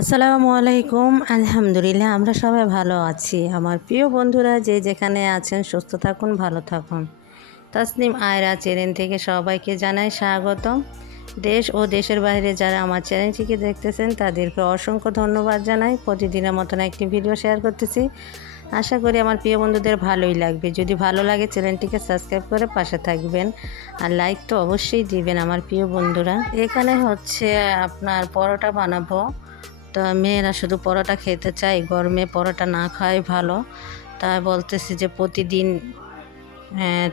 আসসালামু আলাইকুম। আলহামদুলিল্লাহ আমরা সবাই ভালো আছি। আমার প্রিয় বন্ধুরা যে যেখানে আছেন সুস্থ থাকুন, ভালো থাকুন। তাসনিম আয়রা চ্যানেল থেকে সবাইকে জানাই স্বাগতম। দেশ ও দেশের বাইরে যারা আমার চ্যানেলটিকে দেখতেছেন তাদেরকে অসংখ্য ধন্যবাদ জানাই। প্রতিদিনের মতন একটি ভিডিও শেয়ার করতেছি। আশা করি আমার প্রিয় বন্ধুদের ভালোই লাগবে। যদি ভালো লাগে চ্যানেলটিকে সাবস্ক্রাইব করে পাশে থাকবেন, আর লাইক তো অবশ্যই দিবেন আমার প্রিয় বন্ধুরা। এখানে হচ্ছে আপনার পরোটা বানাবো। তো মেয়েরা শুধু পরোটা খেতে চায়, গরমে পরোটা না খাওয়াই ভালো। তাই বলতেছি যে প্রতিদিন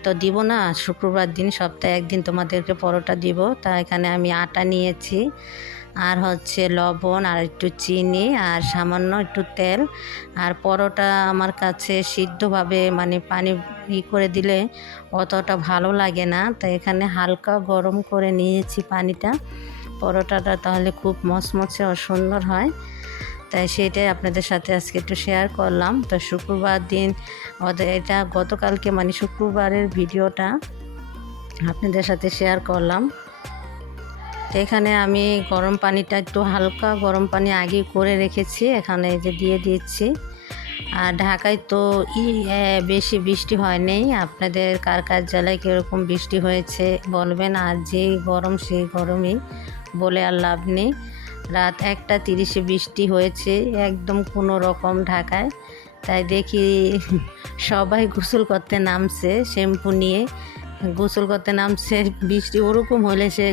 তো দিব না, শুক্রবার দিন সপ্তাহে একদিন তোমাদেরকে পরোটা দিব। তা এখানে আমি আটা নিয়েছি, আর হচ্ছে লবণ, আর একটু চিনি, আর সামান্য একটু তেল। আর পরোটা আমার কাছে সিদ্ধভাবে মানে পানি করে দিলে অতটা ভালো লাগে না, তাই এখানে হালকা গরম করে নিয়েছি পানিটা। পরোটাটা তাহলে খুব মচমচে ও সুন্দর হয়, তাই সেটাই আপনাদের সাথে আজকে একটু শেয়ার করলাম। তো শুক্রবার দিন এটা গতকালকে মানে শুক্রবারের ভিডিওটা আপনাদের সাথে শেয়ার করলাম। তো এখানে আমি গরম পানিটা একটু হালকা গরম পানি আগে করে রেখেছি, এখানে যে দিয়ে দিচ্ছি। আর ঢাকায় তো বেশি বৃষ্টি হয় নাই, আপনাদের কার কার জেলায় কীরকম বৃষ্টি হয়েছে বলবেন। আর যে গরম সেই গরমই, বলে আর লাভ নেই। রাত 1:30 বৃষ্টি হয়েছে একদম কোনো রকম ঢাকায়। তাই দেখি সবাই গোসল করতে নামছে, শ্যাম্পু নিয়ে গোসল করতে নামছে। বৃষ্টি ওরকম হলে সে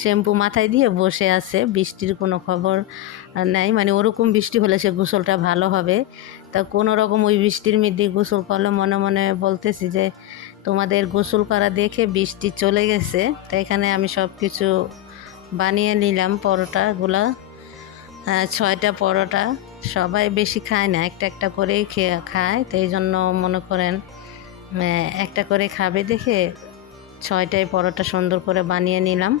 শ্যাম্পু মাথায় দিয়ে বসে আছে, বৃষ্টির কোনো খবর নাই। মানে ওরকম বৃষ্টি হলে সে গোসলটা ভালো হবে। তা কোনো রকম ওই বৃষ্টির মধ্যে গোসল করলে মনে মনে বলতেছি যে তোমাদের গোসল করা দেখে বৃষ্টি চলে গেছে। তো এখানে আমি সব কিছু বানিয়ে নিলাম পরোটাগুলো। 6টা পরোটা, সবাই বেশি খায় না, একটা একটা করেই খায়। তো এই জন্য মনে করেন একটা করে খাবে দেখে 6টাই পরোটা সুন্দর করে বানিয়ে নিলাম।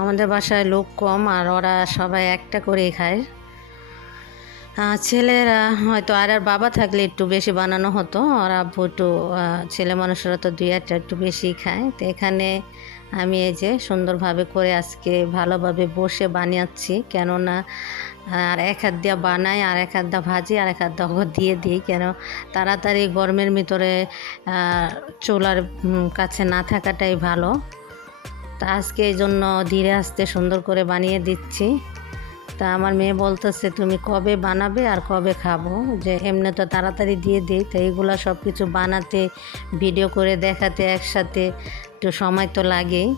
আমাদের বাসায় লোক কম, আর ওরা সবাই একটা করেই খায়। ছেলেরা হয়তো আর বাবা থাকলে একটু বেশি বানানো হতো, আর আব্বু একটু ছেলে মানুষরা তো 2-1টা একটু বেশি খায়। তো এখানে আমি এই যে সুন্দরভাবে করে আজকে ভালোভাবে বসে বানিয়েছি, কেননা আর এক হাত দিয়ে বানাই, আর এক হাত দিয়ে ভাজি, আর এক হাত দিয়ে দিই, কেন তাড়াতাড়ি গরমের ভিতরে চুলার কাছে না থাকাটাই ভালো। তা আজকে এই জন্য ধীরে আস্তে সুন্দর করে বানিয়ে দিচ্ছি। তা আমার মেয়ে বলতেছে তুমি কবে বানাবে আর কবে খাবো, যে এমনি তো তাড়াতাড়ি দিয়ে দিই। তো এইগুলো সব কিছু বানাতে, ভিডিও করে দেখাতে একসাথে একটু সময় তো লাগেই।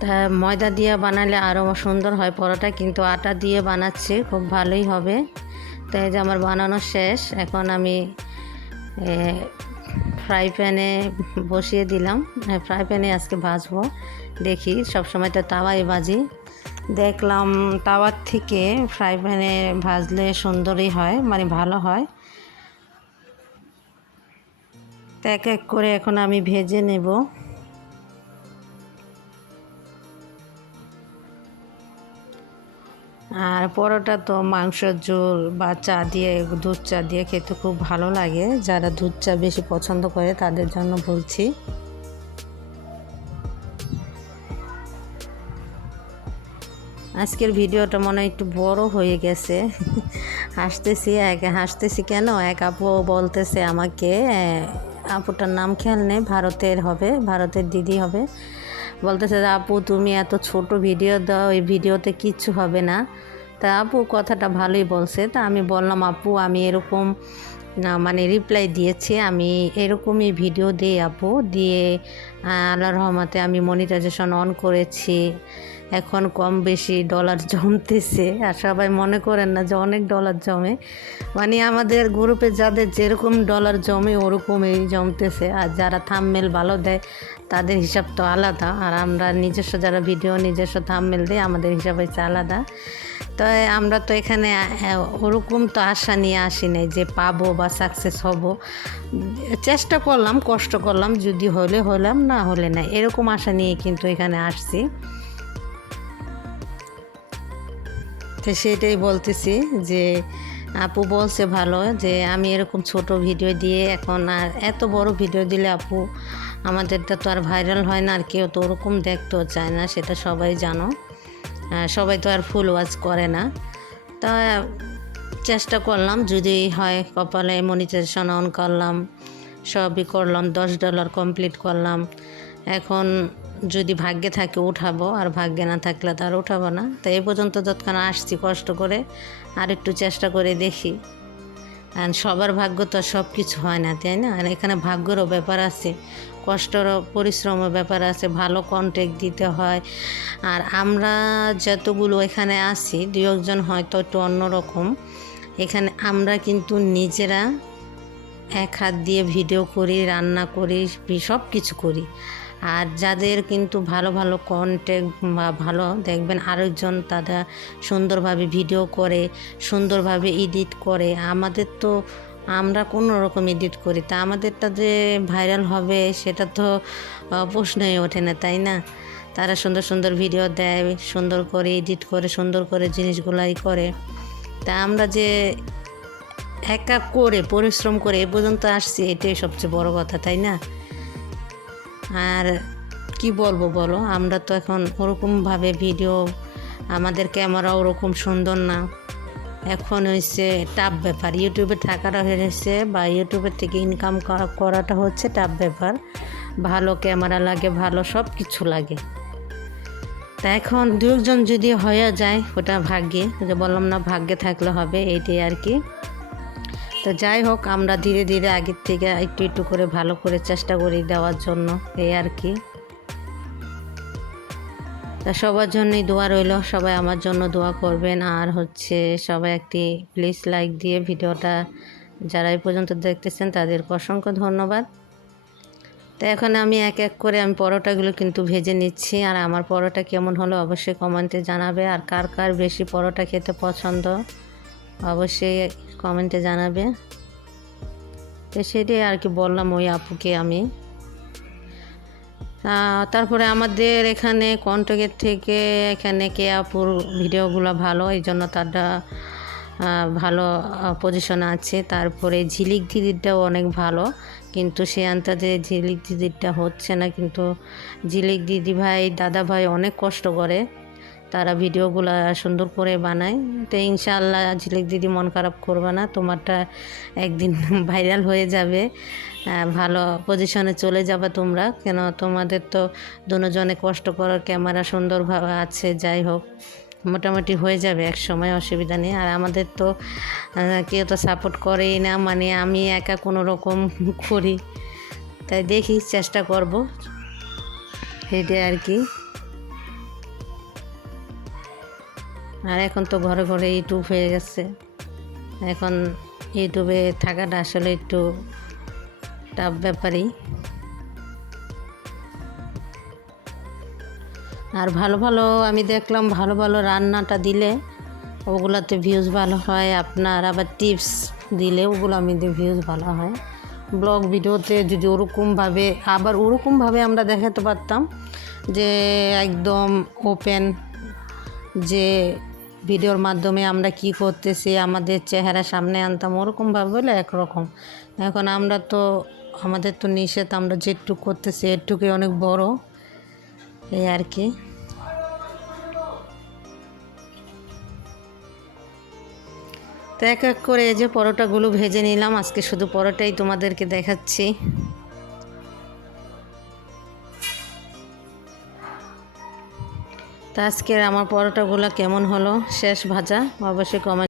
তা ময়দা দিয়ে বানালে আরও সুন্দর হয় পরোটা, কিন্তু আটা দিয়ে বানাচ্ছি, খুব ভালোই হবে। তো এই যে আমার বানানো শেষ, এখন আমি ফ্রাই প্যানে বসিয়ে দিলাম। ফ্রাই প্যানে আজকে ভাজবো, দেখি সবসময় তো তাওয়াই ভাজি। দেখলাম তাওয়ার থেকে ফ্রাই প্যানে ভাজলে সুন্দরই হয়, মানে ভালো হয়। তো এক এক করে এখন আমি ভেজে নেব। আর পরোটা তো মাংসের ঝোল বা চা দিয়ে, দুধ চা দিয়ে খেতে খুব ভালো লাগে। যারা দুধ চা বেশি পছন্দ করে তাদের জন্য বলছি। আজকের ভিডিওটা মনে হয় একটু বড় হয়ে গেছে। হাসতেছি কেন, এক আপু বলতেছে আমাকে, আপুটার নাম খেয়াল নেই, ভারতের হবে, ভারতের দিদি হবে। বলতেছে যে আপু তুমি এত ছোট ভিডিও দাও, এই ভিডিওতে কিচ্ছু হবে না। তা আপু কথাটা ভালোই বলছে। তা আমি বললাম আপু আমি এরকম মানে রিপ্লাই দিয়েছি, আমি এরকমই ভিডিও দিই আপু, দিয়ে আল্লাহর রহমতে আমি মনিটাইজেশন অন করেছি। এখন কম বেশি ডলার জমতেছে, আর সবাই মনে করেন না যে অনেক ডলার জমে, মানে আমাদের গ্রুপে যাদের যেরকম ডলার জমে ওরকমই জমতেছে। আর যারা থাম্বনেল ভালো দেয় তাদের হিসাব তো আলাদা, আর আমরা নিজস্ব যারা ভিডিও নিজস্ব থাম্বনেল দেয় আমাদের হিসাব হচ্ছে আলাদা। তো আমরা তো এখানে ওরকম তো আশা নিয়ে আসি নাই যে পাবো বা সাকসেস হব। চেষ্টা করলাম, কষ্ট করলাম, যদি হলে হলাম, না হলে না, এরকম আশা নিয়ে কিন্তু এখানে আসছি। তো সেটাই বলতেছি যে আপু বলছে ভালো, যে আমি এরকম ছোট ভিডিও দিয়ে এখন আর এত বড় ভিডিও দিলে আপু আমাদেরটা তো আর ভাইরাল হয় না, আর কেউ তো ওরকম দেখতেও চায় না, সেটা সবাই জানো। সবাই তো আর ফুল ওয়াচ করে না। তা চেষ্টা করলাম, যদি হয় কপালে মনিটাইজেশন অন করলাম, সবই করলাম, $10 কমপ্লিট করলাম। এখন যদি ভাগ্যে থাকে উঠাবো, আর ভাগ্যে না থাকলে তো আর উঠাবো না। তো এই পর্যন্ত যতক্ষণ আসছি কষ্ট করে, আর একটু চেষ্টা করে দেখি। আর সবার ভাগ্য তো সব কিছু হয় না, তাই না? আর এখানে ভাগ্যেরও ব্যাপার আছে, কষ্টেরও পরিশ্রমের ব্যাপার আছে, ভালো কন্টেক্ট দিতে হয়। আর আমরা যতগুলো এখানে আছি, 2-1 হয়তো একটু অন্যরকম। এখানে আমরা কিন্তু নিজেরা এক হাত দিয়ে ভিডিও করি, রান্না করি, সব কিছু করি। আর যাদের কিন্তু ভালো ভালো কন্টেন্ট বা ভালো দেখবেন আরেকজন তারা সুন্দরভাবে ভিডিও করে, সুন্দরভাবে এডিট করে। আমাদের তো আমরা কোনো রকম এডিট করি, তা আমাদেরটা যে ভাইরাল হবে সেটা তো প্রশ্নই ওঠে না, তাই না? তারা সুন্দর সুন্দর ভিডিও দেয়, সুন্দর করে এডিট করে, সুন্দর করে জিনিসগুলাই করে। তা আমরা যে একা করে পরিশ্রম করে এ পর্যন্ত আসছি, এটাই সবচেয়ে বড় কথা, তাই না? আর কি বলবো বলো, আমরা তো এখন ওরকমভাবে ভিডিও, আমাদের ক্যামেরা ওরকম সুন্দর না। এখন হয়েছে টাফ ব্যাপার, ইউটিউবে থাকাটা হয়েছে বা ইউটিউবের থেকে ইনকাম করাটা হচ্ছে টাফ ব্যাপার। ভালো ক্যামেরা লাগে, ভালো সব কিছু লাগে। তা এখন 2-1 যদি হয়ে যায় ওটা ভাগ্যে, যে বললাম না ভাগ্যে থাকলে হবে, এইটাই আর কি। তো যাই হোক, আমরা ধীরে ধীরে আগের থেকে একটু একটু করে ভালো করে চেষ্টা করি দেওয়ার জন্য, এই আর কি। তা সবার জন্যই দোয়া রইল, সবাই আমার জন্য দোয়া করবেন। আর হচ্ছে সবাই একটি প্লিজ লাইক দিয়ে ভিডিওটা, যারা এই পর্যন্ত দেখতেছেন তাদেরকে অসংখ্য ধন্যবাদ। তো এখন আমি এক এক করে আমি পরোটাগুলো কিন্তু ভেজে নিচ্ছি। আর আমার পরোটা কেমন হলো অবশ্যই কমেন্টে জানাবে। আর কার কার বেশি পরোটা খেতে পছন্দ অবশ্যই কমেন্টে জানাবে। তো সেটাই আর কি বললাম ওই আপুকে আমি। তারপরে আমাদের এখানে কন্ট্যাক্টের থেকে এখানে কে আপুর ভিডিওগুলো ভালো, এই জন্য তারা ভালো পজিশনে আছে। তারপরে ঝিলিক দিদিরটাও অনেক ভালো, কিন্তু সে আন্দাজে ঝিলিক দিদিরটা হচ্ছে না। কিন্তু ঝিলিক দিদি ভাই, দাদা ভাই অনেক কষ্ট করে, তারা ভিডিওগুলো সুন্দর করে বানায়। তো ইনশাআল্লাহ ঝিলিক দিদি মন খারাপ করবে না, তোমারটা একদিন ভাইরাল হয়ে যাবে, ভালো পজিশনে চলে যাবে তোমরা। কেন তোমাদের তো দুজনে কষ্ট করার ক্যামেরা সুন্দরভাবে আছে, যাই হোক মোটামুটি হয়ে যাবে এক সময়, অসুবিধা নেই। আর আমাদের তো কেউ তো সাপোর্ট করেই না, মানে আমি একা কোনো রকম করি, তাই দেখি চেষ্টা করব, এটাই আর কি। আর এখন তো ঘরে ঘরে ইউটিউব হয়ে গেছে, এখন ইউটিউবে থাকাটা আসলে একটু টাফ ব্যাপারই। আর ভালো ভালো আমি দেখলাম, ভালো ভালো রান্নাটা দিলে ওগুলাতে ভিউজ ভালো হয় আপনার, আবার টিপস দিলে ওগুলো আমি ভিউজ ভালো হয়। ব্লগ ভিডিওতে যদি ওরকমভাবে আমরা দেখাতে পারতাম যে একদম ওপেন, যে ভিডিওর মাধ্যমে আমরা কি করতেছি আমাদের চেহারা সামনে আনতাম, ওরকমভাবে হলে একরকম। এখন আমরা তো, আমাদের তো নিষেধ, আমরা যেটুকু করতেছি এটুকুই অনেক বড়, এই আর কি। তো এক এক করে এই যে পরোটাগুলো ভেজে নিলাম, আজকে শুধু পরোটাই তোমাদেরকে দেখাচ্ছি। তো আজকের আমার পরোটাগুলো কেমন হলো শেষ ভাজা অবশ্যই কমেন্ট